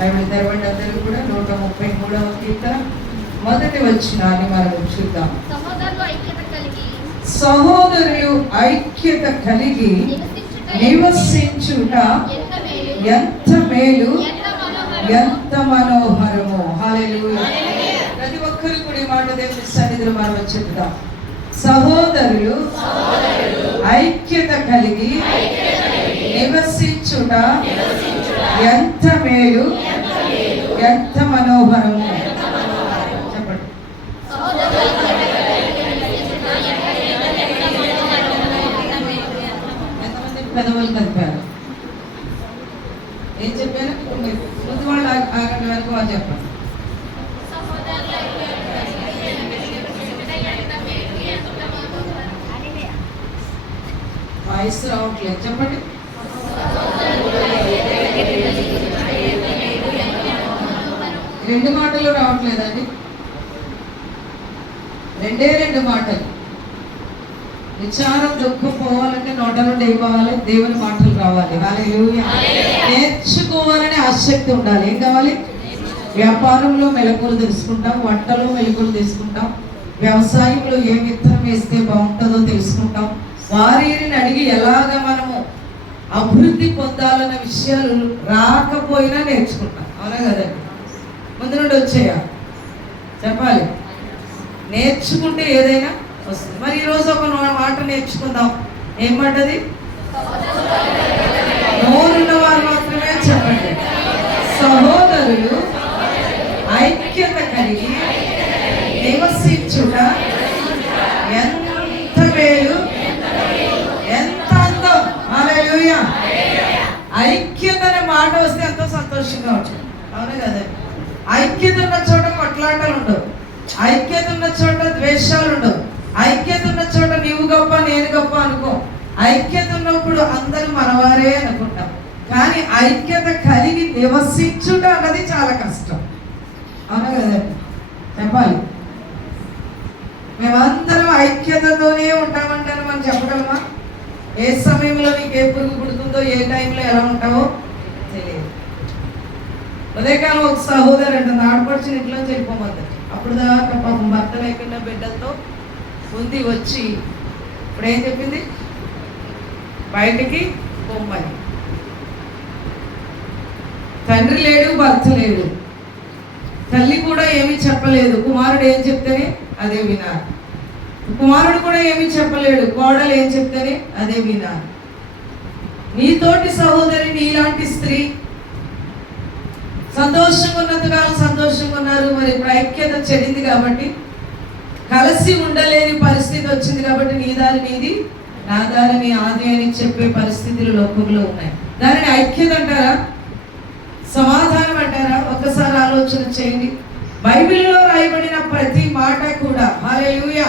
Bible తెరవండి అందరూ కూడా నూట ముప్పై మూడవ కీర్తన మొదటి వచ్చినాన్ని మనం చూద్దాం. సహోదరులు ఐక్యత కలిగి నివసించుట ఎంత మేలు? ఎంత మనోహరము? హల్లెలూయా. ప్రతి ఒక్కరు కూడా ఈ మాట దేవుని సన్నిధిలో మనం చెప్తాం. సహోదరులు ఐక్యత కలిగి నివసించుట ఎంత మేలు? ఎంత మనోహరము చెప్పండి సహోదరులు ఐక్యత కలిగి నివసించుట ఎంత మేలు ఎంత మనోహరము ఎంత మేలు ఎంతమంది పెదవులు కలిపారు ఏం చెప్పారు మీరు ముందు వాళ్ళు ఆగ- ఆగండి వరకు వాళ్ళు చెప్పండి సహోదరులు ఐక్యత కలిగి నివసించుట ఎంత మేలు ఎంత మనోహరము వాయిస్ రావట్లేదు చెప్పండి రెండు మాటలు రావట్లేదండి. రెండే రెండు మాటలు. విచారం దుఃఖం పోవాలంటే నోట నుండి ఏం కావాలి దేవుని మాటలు రావాలి. హల్లెలూయా. నేర్చుకోవాలని ఆసక్తి ఉండాలి. ఏం కావాలి? వ్యాపారంలో మెలకువలు తెలుసుకుంటాం వంటలో మెలకువలు తెలుసుకుంటాం వ్యవసాయంలో ఏ విత్తనం వేస్తే బాగుంటుందో తెలుసుకుంటాం. వారిని అడిగి ఎలాగ మనము అభివృద్ధి పొందాలన్న విషయాలు రాకపోయినా నేర్చుకుంటాం. అవునా కదండి? ముందు నుండి వచ్చాయా. చెప్పాలి. నేర్చుకుంటే ఏదైనా వస్తుంది. మరి ఈరోజు ఒక మాట నేర్చుకుందాం. ఏం పడ్డది నోరున్న వారు మాత్రమే చెప్పండి. సహోదరులు ఐక్యత కలిగి నివసించుట ఎంత మేలు? ఎంత అందం? హల్లెలూయా. ఐక్యత అనే మాట వస్తే ఎంతో సంతోషంగా ఉంటుంది అదే కదా. ఐక్యత ఉన్న చోట కొట్లాటలు ఉండవు. ఐక్యత ఉన్న చోట ద్వేషాలు ఉండవు ఐక్యత ఉన్న చోట నీవు గొప్ప నేను గొప్ప అనుకో. ఐక్యత ఉన్నప్పుడు అందరూ మనవారే అనుకుంటాం. కానీ ఐక్యత కలిగి నివసించుట అన్నది చాలా కష్టం. అవునా కదండి చెప్పాలి. మేమందరం ఐక్యతతోనే ఉంటామంటారు మనం చెప్పగలమా? ఏ సమయంలో నీకు ఏ పురుగు పుడుతుందో ఏ టైంలో ఎలా ఉంటావో? తెలియదు. ఉదయకాలం ఒక సహోదరు అంటుంది ఆడపడిచిన ఇంట్లో వెళ్ళిపోమంది? అప్పుడు దాకా పాపం భర్త లేకుండా బిడ్డలతో ఉంది వచ్చి ఇప్పుడు ఏం చెప్పింది? బయటికి పొమ్మని తండ్రి లేడు భర్త లేడు. తల్లి కూడా ఏమీ చెప్పలేదు. కుమారుడు ఏం చెప్తేనే అదే వినాలి. కుమారుడు కూడా ఏమీ చెప్పలేడు. కోడలు ఏం చెప్తేనే అదే వినాలి. నీతోటి సహోదరి నీలాంటి స్త్రీ సంతోషంగా ఉన్నంతకాలం సంతోషంగా ఉన్నారు మరి ఇప్పుడు ఐక్యత చెడింది కాబట్టి కలిసి ఉండలేని పరిస్థితి వచ్చింది కాబట్టి నీ దారి నీది నా దారి నీ ఆది అని చెప్పే పరిస్థితులు లోకంలో ఉన్నాయి. దానిని ఐక్యత అంటారా? సమాధానం అంటారా? ఒక్కసారి ఆలోచన చేయండి. బైబిల్లో రాయబడిన ప్రతి మాట కూడా హల్లెలూయా